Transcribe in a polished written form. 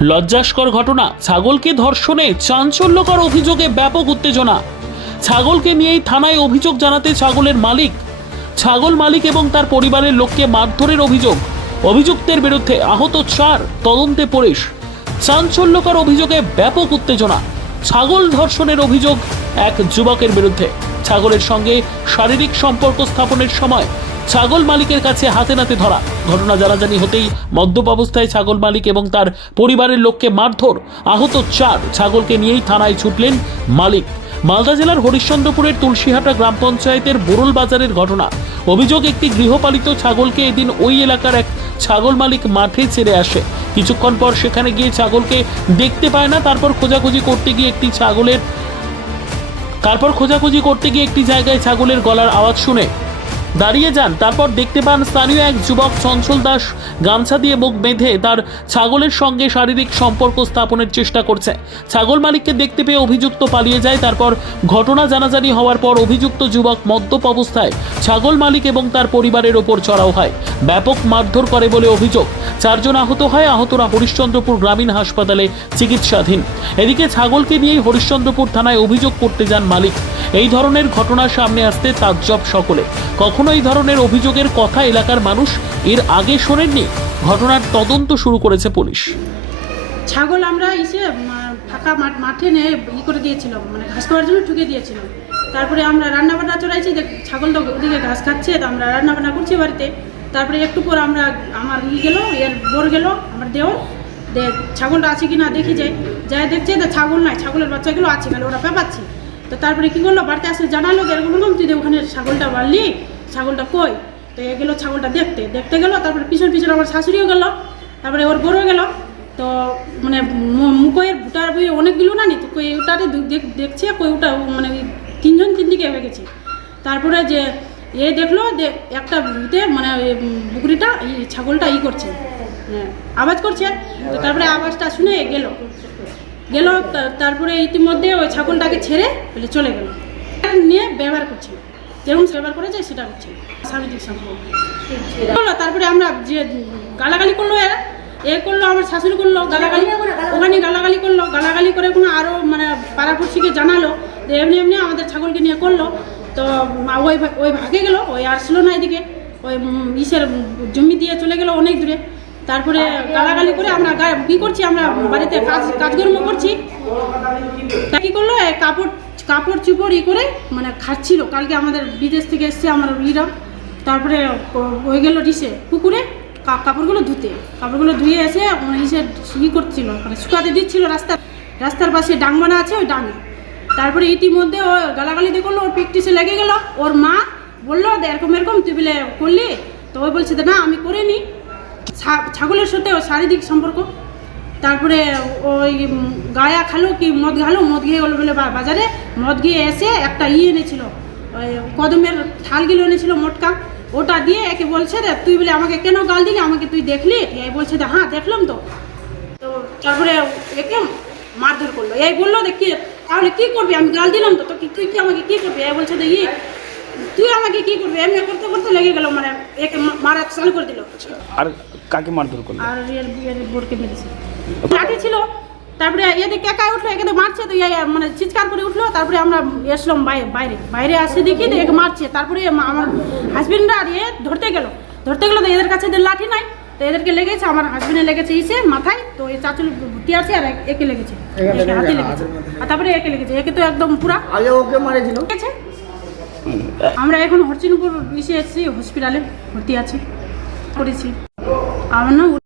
লজ্জাস্কর ঘটনা, ছাগলকে ধর্ষণে চাঞ্চল্যকর অভিযোগে ব্যাপক উত্তেজনা। ছাগলকে নিয়েই থানায় অভিযোগ জানাতে ছাগলের মালিক, ছাগল মালিক এবং তার পরিবারের লোককে মারধরের অভিযোগ। অভিযুক্তের বিরুদ্ধে আহত 4, তদন্তে পুলিশ। চাঞ্চল্যকর অভিযোগে ব্যাপক উত্তেজনা। ছাগল ধর্ষণের অভিযোগ এক যুবকের বিরুদ্ধে। ছাগলের সঙ্গে শারীরিক সম্পর্ক স্থাপনের সময় ছাগল মালিকের কাছে হাতে নাতে ধরা। ঘটনা জানাজানি হতেই মদ্যপ অবস্থায় ছাগল মালিক এবং তার পরিবারের লোককে মারধর। আহত 4, ছাগলকে নিয়েই থানায় ছুটলেন মালিক। মালদা জেলার হরিশ্চন্দ্রপুরের তুলসীহাটা গ্রাম পঞ্চায়েতের বোরল বাজারের ঘটনা। অভিযোগ, একটি গৃহপালিত ছাগলকে এদিন ওই এলাকার এক ছাগল মালিক মাঠে ছেড়ে আসে। কিছুক্ষণ পর সেখানে গিয়ে ছাগলকে দেখতে পায় না। তারপর খোঁজাখুঁজি করতে গিয়ে একটি জায়গায় ছাগলের গলার আওয়াজ শুনে দাঁড়িয়ে যান। তারপর দেখতে পান স্থানীয় এক যুবক চঞ্চল দাস গামছা দিয়ে মুখ বেঁধে তার ছাগলের সঙ্গে শারীরিক সম্পর্ক স্থাপনের চেষ্টা করছে। ছাগল মালিককে দেখতে পেয়ে অভিযুক্ত পালিয়ে যায়। তারপর ঘটনা জানাজানি হওয়ার পর অভিযুক্ত যুবক মদ্যপ অবস্থায় ছাগল মালিক এবং তার পরিবারের ওপর চড়াও হয়, ব্যাপক মারধর করে বলে অভিযোগ। 4 জন আহত হয়। আহতরা হরিশ্চন্দ্রপুর গ্রামীণ হাসপাতালে চিকিৎসাধীন। এদিকে ছাগলকে নিয়েই হরিশ্চন্দ্রপুর থানায় অভিযোগ করতে যান মালিক। এই ধরনের ঘটনা সামনে আসতে তাজ্জব সকলে। কখনো এই ধরনের অভিযোগের কথা এলাকার মানুষ এর আগে শোনেননি। ঘটনার তদন্ত শুরু করেছে পুলিশ। ছাগল আমরা ফাঁকা মাঠে নিয়ে করে দিয়েছিলাম, মানে ঘাস খাওয়ার জন্য ঠুকে দিয়েছিলাম। তারপরে আমরা রান্নাবান্না চড়াইছি, ছাগল তো ওদিকে ঘাস খাচ্ছে, তো আমরা রান্নাবান্না করছি বাড়িতে। তারপরে একটু পর আমার গেল, এর বোর গেল, আমার দেওর ছাগলটা আছে কিনা দেখি যাই দেখছে তো ছাগল নাই, ছাগলের বাচ্চাগুলো আছে, খালি ওরা পেপাচ্ছে। তো তারপরে কী করলো, বাড়িতে আসলে জানালো এরকম তুই ওখানে ছাগলটা বাড়লি, ছাগলটা কই? তো এ গেলো ছাগলটা দেখতে গেলো। তারপরে পিছন আমার শাশুড়িও গেল, তারপরে ওর বড়ও গেল। তো মানে মুখের ভুটার বই অনেকগুলো না নি, তো কই ওটাতে দেখছে, কই ওটা মানে 3 জন 3 দিকে হয়ে গেছে। তারপরে যে এ দেখলো যে একটা মানে বুকরিটা ছাগলটা করছে, আওয়াজ করছে। তো তারপরে আওয়াজটা শুনে গেল। তারপরে ইতিমধ্যে ওই ছাগলটাকে ছেড়ে চলে গেল, নিয়ে ব্যবহার করছে, যেমন ব্যবহার করেছে সেটা করছে শারীরিক সম্পর্ক। তারপরে আমরা যে গালাগালি করলো, এ করলো, আমার শাশুড়ি করলো গালাগালি, ওখানে গালাগালি করলো। গালাগালি করে কোনো আরও মানে পাড়াপড়শিকে জানালো যে এমনি আমাদের ছাগলকে নিয়ে করলো। তো ওই ভাগে গেল, ওই আসলো না এদিকে, ওই জমি দিয়ে চলে গেল অনেক দূরে। তারপরে গালাগালি করে আমরা কী করছি, আমরা বাড়িতে কাজকর্ম করছি। তা কী করলো, কাপড় চুপড় করে মানে খাচ্ছিল। কালকে আমাদের বিদেশ থেকে এসছে আমার ইরা। তারপরে হয়ে গেল পুকুরে কাপড়গুলো ধুয়ে এসে করছিল, মানে শুকাতে দিচ্ছিল রাস্তার পাশে ডাংবানা আছে, ওই ডাঙে। তারপরে ইতিমধ্যে ও গালাগালি দিয়ে করলো, ওর পিকটিসে লেগে গেল। ওর মা বললো এরকম তুই বলে করলি? তো ওই বলছে না আমি করিনি, ছাগলের সাথে শারীরিক সম্পর্ক। তারপরে ওই গায়া খালো কি মদ খেয়ে গেলো বলে বাজারে মদ গিয়ে এসে একটা এনেছিল, ওই কদমের থালগুলো এনেছিল মোটকা, ওটা দিয়ে একে বলছে রে তুই বলে আমাকে কেন গাল দিলি, আমাকে তুই দেখলি? এই বলছে হ্যাঁ দেখলাম তো। তারপরে একে মারধর করলো। এই বললো দেখি তাহলে কী করবি, আমি গাল দিলাম তো তুই কি আমাকে কী করবি? এই বলছে তুই আমাকে কী করবি? এমনি করতে লেগে গেল, মানে একে মারা চালু করে দিল। আর কাকে মারধর করলো? আর এর বোরকে মেরেছে, লাঠি ছিল। তারপরে এদিকে একা উঠলো, একে তো মারছে, তো মানে চিৎকার করে উঠলো। তারপরে আমরা এসলাম বাইরে আসে দেখি তো একে মারছে। তারপরে আমার হাজবেন্ডরা আর ধরতে গেল তো এদের কাছে লাঠি নাই, তো এদেরকে লেগেছে, আমার হাজবেন্ডে লেগেছে মাথায়। তো এই চাচুল ভর্তি আছে, আর একে লেগেছে হাতে লেগেছে, আর তারপরে একে লেগেছে। একে তো একদম পুরা ওকে মারেছিল। আমরা এখন হরিশ্চন্দ্রপুর এসেছি, হসপিটালে ভর্তি আছি করেছি। আমার নাম